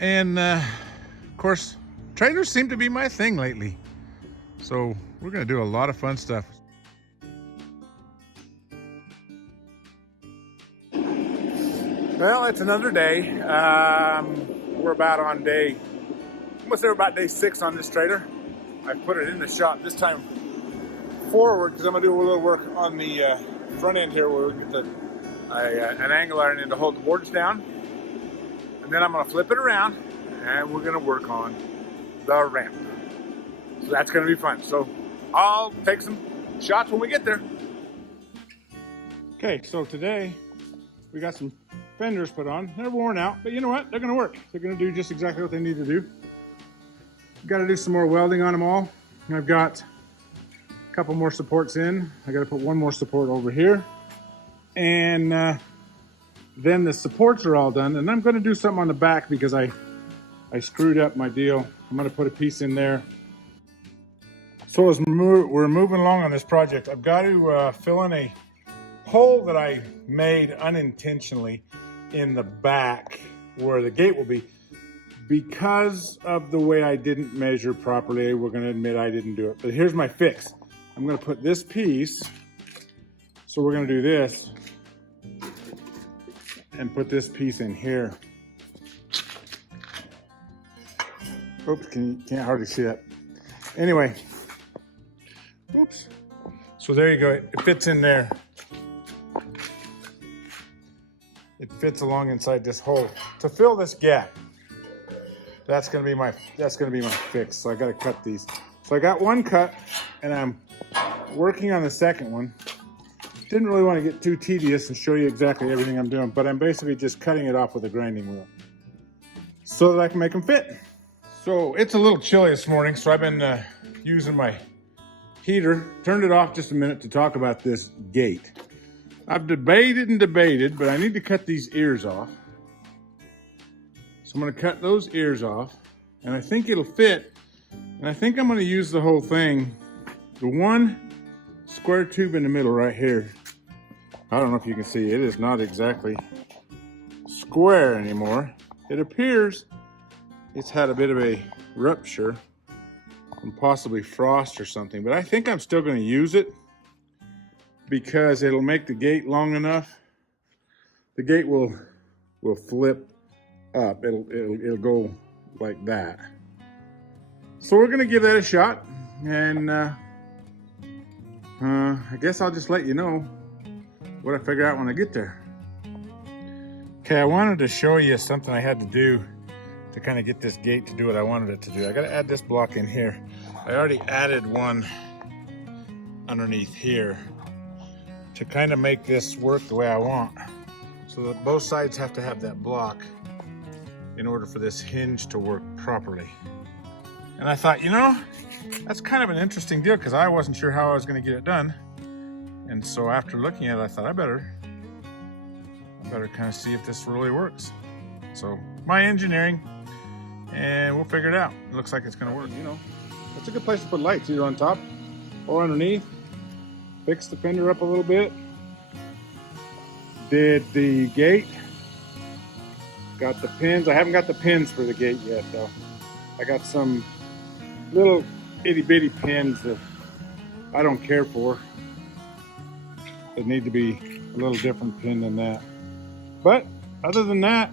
And of course, trailers seem to be my thing lately. So we're gonna do a lot of fun stuff. Well, it's another day. We're about on day, almost there about day 6 on this trailer. I put it in the shop this time forward because I'm gonna do a little work on the front end here where we get an angle iron in to hold the boards down. And then I'm gonna flip it around and we're gonna work on the ramp. So that's gonna be fun. So I'll take some shots when we get there. Okay, so today we got some fenders put on. They're worn out, but you know what? They're gonna work. They're gonna do just exactly what they need to do. Got to do some more welding on them all. I've got a couple more supports in. I got to put one more support over here. And then the supports are all done. And I'm gonna do something on the back because I screwed up my deal. I'm gonna put a piece in there. So as we're moving along on this project, I've got to fill in a hole that I made unintentionally in the back where the gate will be. Because of the way I didn't measure properly, we're gonna admit I didn't do it. But here's my fix. I'm gonna put this piece, so we're gonna do this, and put this piece in here. Oops, can't hardly see that. Anyway, oops. So there you go, it fits in there. It fits along inside this hole. To fill this gap, that's gonna be my fix. So I gotta cut these. So I got one cut and I'm working on the second one. Didn't really want to get too tedious and show you exactly everything I'm doing, but I'm basically just cutting it off with a grinding wheel so that I can make them fit. So it's a little chilly this morning, so I've been using my heater. Turned it off just a minute to talk about this gate. I've debated and debated, but I need to cut these ears off. So I'm gonna cut those ears off, and I think it'll fit. And I think I'm gonna use the whole thing. The one square tube in the middle right here. I don't know if you can see, it is not exactly square anymore. It appears it's had a bit of a rupture and possibly frost or something, but I think I'm still gonna use it because it'll make the gate long enough. The gate will flip up. It'll go like that. So we're gonna give that a shot, and I guess I'll just let you know what I figure out when I get there. Okay, I wanted to show you something I had to do to kind of get this gate to do what I wanted it to do. I gotta add this block in here. I already added one underneath here to kind of make this work the way I want. So that both sides have to have that block in order for this hinge to work properly. And I thought, you know, that's kind of an interesting deal because I wasn't sure how I was gonna get it done. And so after looking at it, I thought I better kind of see if this really works. So my engineering, and we'll figure it out. It looks like it's gonna work. You know, it's a good place to put lights, either on top or underneath. Fix the fender up a little bit. Did the gate. Got the pins. I haven't got the pins for the gate yet though. I got some little itty bitty pins that I don't care for. That need to be a little different pin than that. But other than that,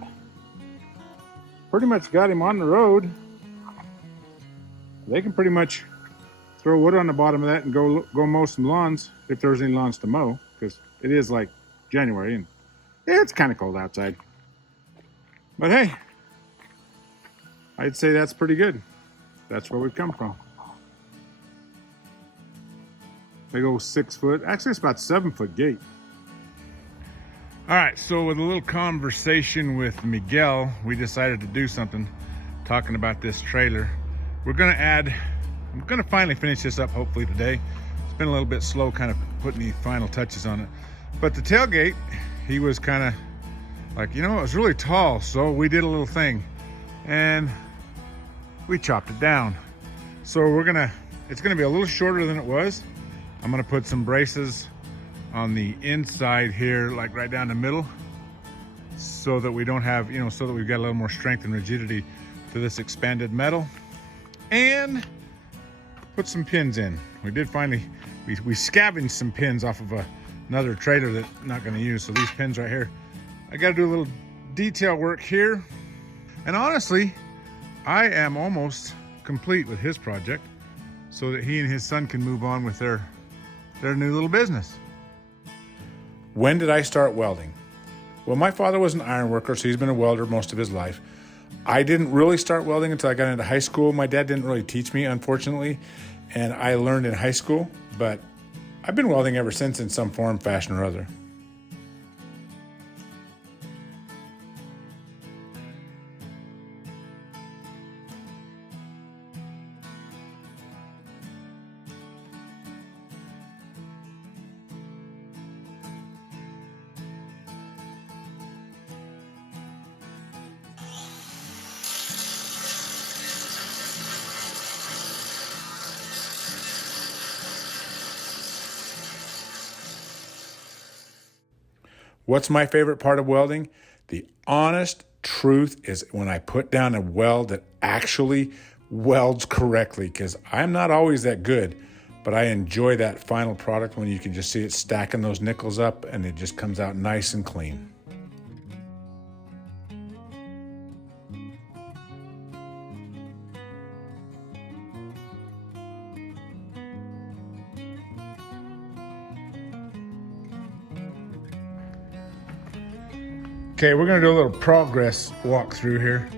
pretty much got him on the road. They can pretty much throw wood on the bottom of that and go mow some lawns if there's any lawns to mow, because it is like January and it's kind of cold outside. But hey, I'd say that's pretty good. That's where we've come from. Big old 6 foot, actually it's about 7 foot gate. All right, so with a little conversation with Miguel, we decided to do something talking about this trailer. I'm gonna finally finish this up hopefully today. It's been a little bit slow kind of putting the final touches on it. But the tailgate, he was kind of like, you know, it was really tall, so we did a little thing and we chopped it down. So it's gonna be a little shorter than it was. I'm gonna put some braces on the inside here, like right down the middle. so that we don't have, so that we've got a little more strength and rigidity to this expanded metal. And put some pins in. We did finally, we scavenged some pins off of another trailer that I'm not gonna use. So these pins right here, I gotta do a little detail work here. And honestly, I am almost complete with his project so that he and his son can move on with their new little business. When did I start welding? Well, my father was an iron worker, so he's been a welder most of his life. I didn't really start welding until I got into high school. My dad didn't really teach me, unfortunately, and I learned in high school, but I've been welding ever since in some form, fashion, or other. What's my favorite part of welding? The honest truth is when I put down a weld that actually welds correctly, because I'm not always that good, but I enjoy that final product when you can just see it stacking those nickels up and it just comes out nice and clean. Okay, we're gonna do a little progress walkthrough here.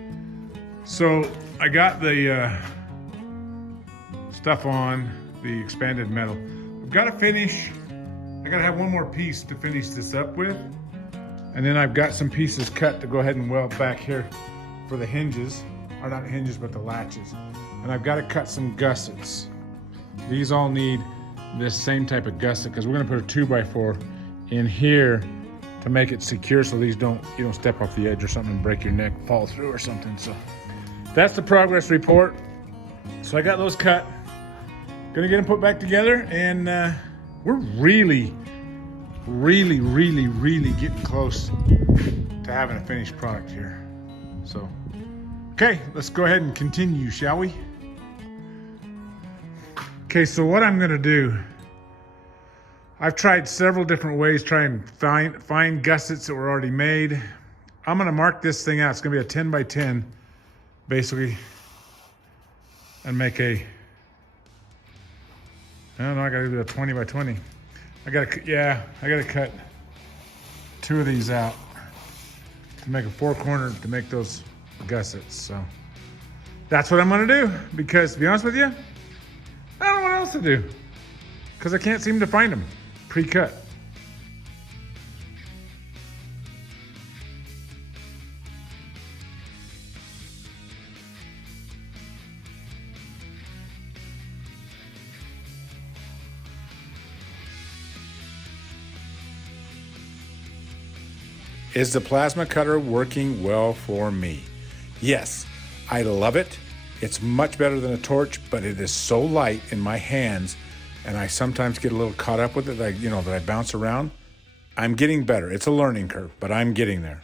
So I got the stuff on the expanded metal. I've got to finish, I gotta have one more piece to finish this up with. And then I've got some pieces cut to go ahead and weld back here for the hinges, or not hinges, but the latches. And I've got to cut some gussets. These all need this same type of gusset because we're gonna put a 2x4 in here to make it secure so these you don't step off the edge or something and break your neck, fall through or something. So that's the progress report. So I got those cut. Gonna get them put back together, and we're really getting close to having a finished product here. So, okay, let's go ahead and continue, shall we? Okay, so what I'm gonna do, I've tried several different ways, try and find gussets that were already made. I'm gonna mark this thing out. It's gonna be a 10 by 10, basically, and make I don't know, I gotta do a 20 by 20. I gotta cut 2 of these out to make a 4-corner to make those gussets. So that's what I'm gonna do, because to be honest with you, I don't know what else to do, because I can't seem to find them pre-cut. Is the plasma cutter working well for me? Yes, I love it. It's much better than a torch, but it is so light in my hands, and I sometimes get a little caught up with it, that I bounce around. I'm getting better. It's a learning curve, but I'm getting there.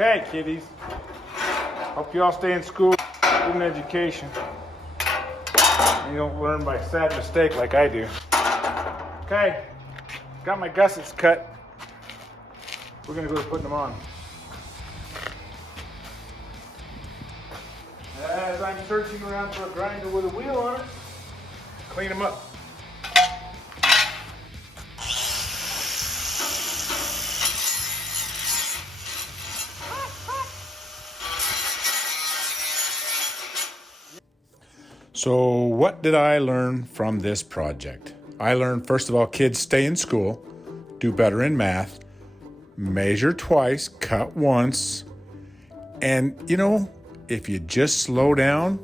Okay, kiddies. Hope you all stay in school, student education. You don't learn by sad mistake like I do. Okay, got my gussets cut. we're gonna go to putting them on. As I'm searching around for a grinder with a wheel on it, clean them up. So what did I learn from this project? I learned, first of all, kids stay in school, do better in math, measure twice, cut once, and you know, if you just slow down,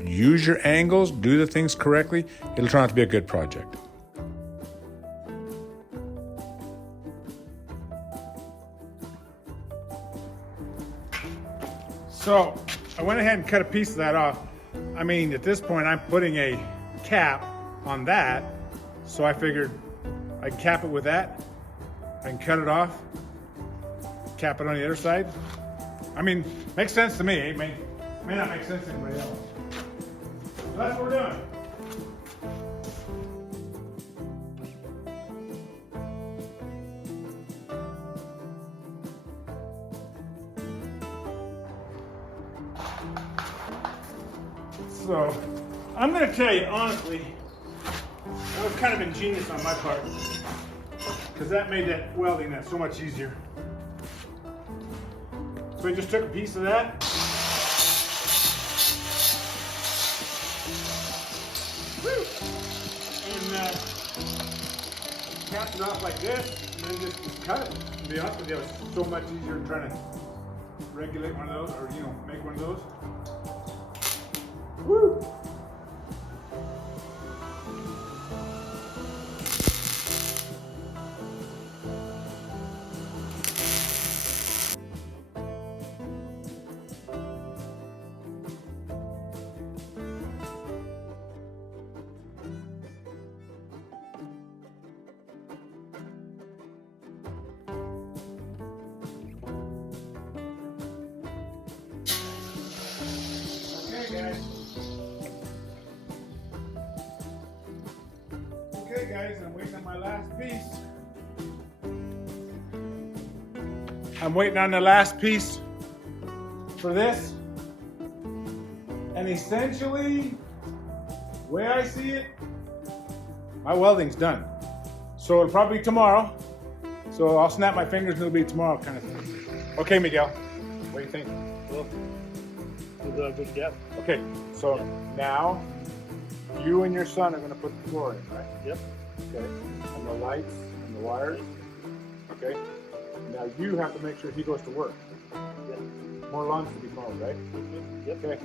use your angles, do the things correctly, it'll turn out to be a good project. So I went ahead and cut a piece of that off. I mean, at this point, I'm putting a cap on that, so I figured I'd cap it with that. I can cut it off, cap it on the other side. I mean, makes sense to me. It may not make sense to anybody else. So that's what we're doing. So, I'm going to tell you honestly, that was kind of ingenious on my part, because that made that welding that so much easier. So I just took a piece of that, and capped it off like this, and then just cut it. To be honest with you, it was so much easier than trying to regulate one of those, or make one of those. Woo! Okay guys, I'm waiting on my last piece. I'm waiting on the last piece for this. And essentially, the way I see it, my welding's done. So it'll probably be tomorrow. So I'll snap my fingers and it'll be tomorrow kind of thing. Okay, Miguel, what do you think? Well, we'll do a good job. Okay, so now you and your son are going to put the floor in, right? Yep. Okay, and the lights and the wires. Okay, now you have to make sure he goes to work. Yep. More lawns to be mowed, right? Yep. Okay.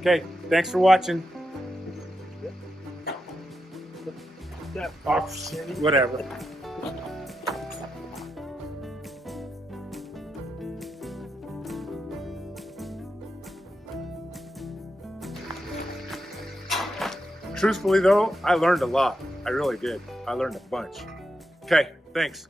Okay, thanks for watching. Yep. Yep. Oh, whatever. Truthfully though, I learned a lot. I really did. I learned a bunch. Okay, thanks.